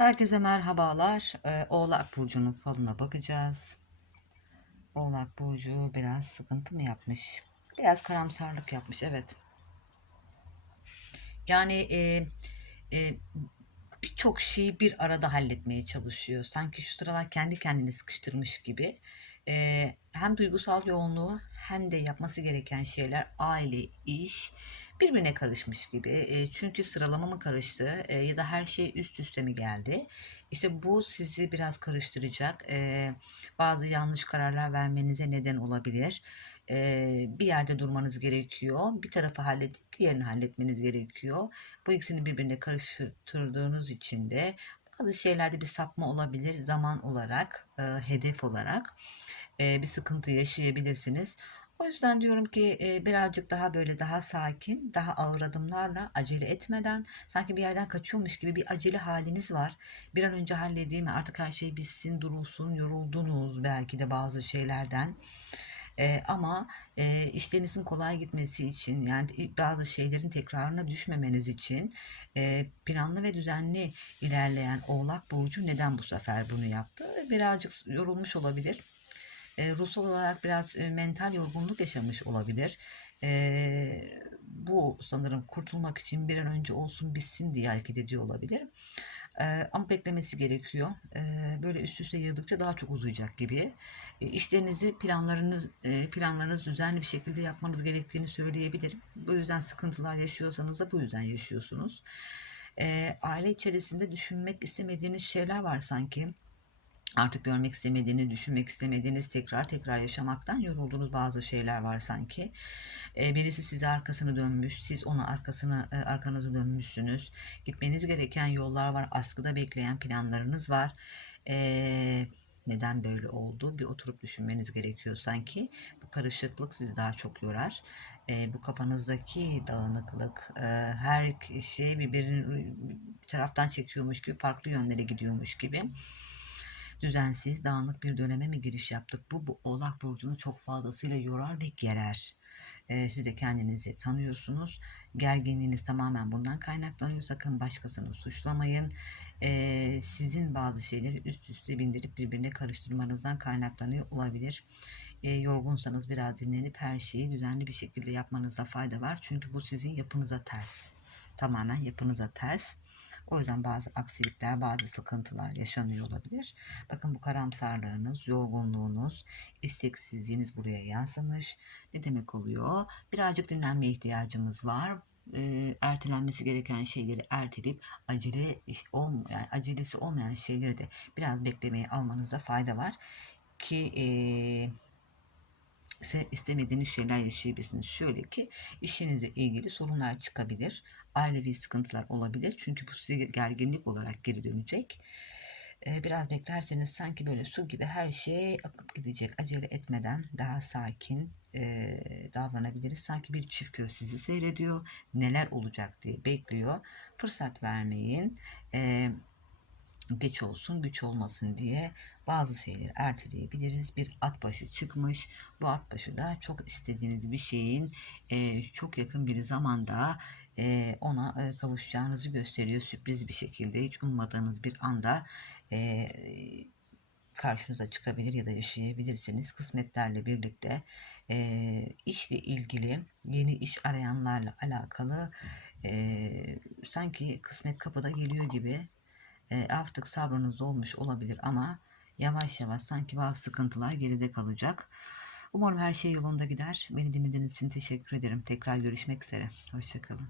Herkese merhabalar. Ee, Oğlak Burcu'nun falına bakacağız. Oğlak Burcu biraz sıkıntı mı yapmış? Biraz karamsarlık yapmış, evet. Yani e, e, birçok şeyi bir arada halletmeye çalışıyor. Sanki şu sıralar kendi kendini sıkıştırmış gibi. E, hem duygusal yoğunluğu hem de yapması gereken şeyler aile, iş birbirine karışmış gibi. E, çünkü sıralama mı karıştı e, ya da her şey üst üste mi geldi? İşte bu sizi biraz karıştıracak. E, bazı yanlış kararlar vermenize neden olabilir. E, bir yerde durmanız gerekiyor. Bir tarafı halledip diğerini halletmeniz gerekiyor. Bu ikisini birbirine karıştırdığınız için de bazı şeylerde bir sapma olabilir zaman olarak, e, hedef olarak e, bir sıkıntı yaşayabilirsiniz. O yüzden diyorum ki birazcık daha böyle daha sakin, daha ağır adımlarla acele etmeden sanki bir yerden kaçıyormuş gibi bir acele haliniz var. Bir an önce halledeyim artık her şey bitsin, durulsun, yoruldunuz belki de bazı şeylerden. E, ama e, işlerinizin kolay gitmesi için yani bazı şeylerin tekrarına düşmemeniz için e, planlı ve düzenli ilerleyen Oğlak Burcu neden bu sefer bunu yaptı? Birazcık yorulmuş olabilir e, ruhsal olarak biraz e, mental yorgunluk yaşamış olabilir. E, bu sanırım kurtulmak için bir an önce olsun bitsin diye hareket ediyor olabilir. E, ama beklemesi gerekiyor. E, böyle üst üste yığdıkça daha çok uzayacak gibi. E, işlerinizi planlarınız e, planlarınız düzenli bir şekilde yapmanız gerektiğini söyleyebilirim. Bu yüzden sıkıntılar yaşıyorsanız da bu yüzden yaşıyorsunuz. E, aile içerisinde düşünmek istemediğiniz şeyler var sanki artık görmek istemediğiniz, düşünmek istemediğiniz, tekrar tekrar yaşamaktan yorulduğunuz bazı şeyler var sanki. Birisi size arkasını dönmüş, siz ona arkasını e, arkanızı dönmüşsünüz. Gitmeniz gereken yollar var, askıda bekleyen planlarınız var. Neden böyle oldu? Bir oturup düşünmeniz gerekiyor sanki. Bu karışıklık sizi daha çok yorar. E, bu kafanızdaki dağınıklık, e, her şey birbirini bir taraftan çekiyormuş gibi, farklı yönlere gidiyormuş gibi düzensiz, dağınık bir döneme mi giriş yaptık? Bu, bu Oğlak Burcu'nu çok fazlasıyla yorar ve gerer. Ee, siz de kendinizi tanıyorsunuz. Gerginliğiniz tamamen bundan kaynaklanıyor. Sakın başkasını suçlamayın. Ee, sizin bazı şeyleri üst üste bindirip birbirine karıştırmanızdan kaynaklanıyor olabilir. Ee, yorgunsanız biraz dinlenip her şeyi düzenli bir şekilde yapmanızda fayda var. Çünkü bu sizin yapınıza ters. Tamamen yapınıza ters. O yüzden bazı aksilikler, bazı sıkıntılar yaşanıyor olabilir. Bakın bu karamsarlığınız, yorgunluğunuz, isteksizliğiniz buraya yansımış. Ne demek oluyor? Birazcık dinlenme ihtiyacımız var e, ertelenmesi gereken şeyleri erteleyip acele iş olmayan, yani acelesi olmayan şeyleri de biraz beklemeye almanızda fayda var ki e, ise istemediğiniz şeyler yaşayabilirsiniz. Şöyle ki işinizle ilgili sorunlar çıkabilir. Ailevi sıkıntılar olabilir. Çünkü bu size gerginlik olarak geri dönecek. Ee, biraz beklerseniz sanki böyle su gibi her şey akıp gidecek. Acele etmeden daha sakin e, davranabiliriz. Sanki bir çift göz sizi seyrediyor. Neler olacak diye bekliyor. Fırsat vermeyin. Eee geç olsun güç olmasın diye bazı şeyleri erteleyebiliriz. Bir at başı çıkmış. Bu at başı da çok istediğiniz bir şeyin e, çok yakın bir zamanda e, ona e, kavuşacağınızı gösteriyor. Sürpriz bir şekilde hiç ummadığınız bir anda e, karşınıza çıkabilir ya da yaşayabilirsiniz. Kısmetlerle birlikte e, işle ilgili yeni iş arayanlarla alakalı e, sanki kısmet kapıda geliyor gibi e, artık sabrınız dolmuş olabilir ama yavaş yavaş sanki bazı sıkıntılar geride kalacak. Umarım her şey yolunda gider. Beni dinlediğiniz için teşekkür ederim. Tekrar görüşmek üzere. Hoşçakalın.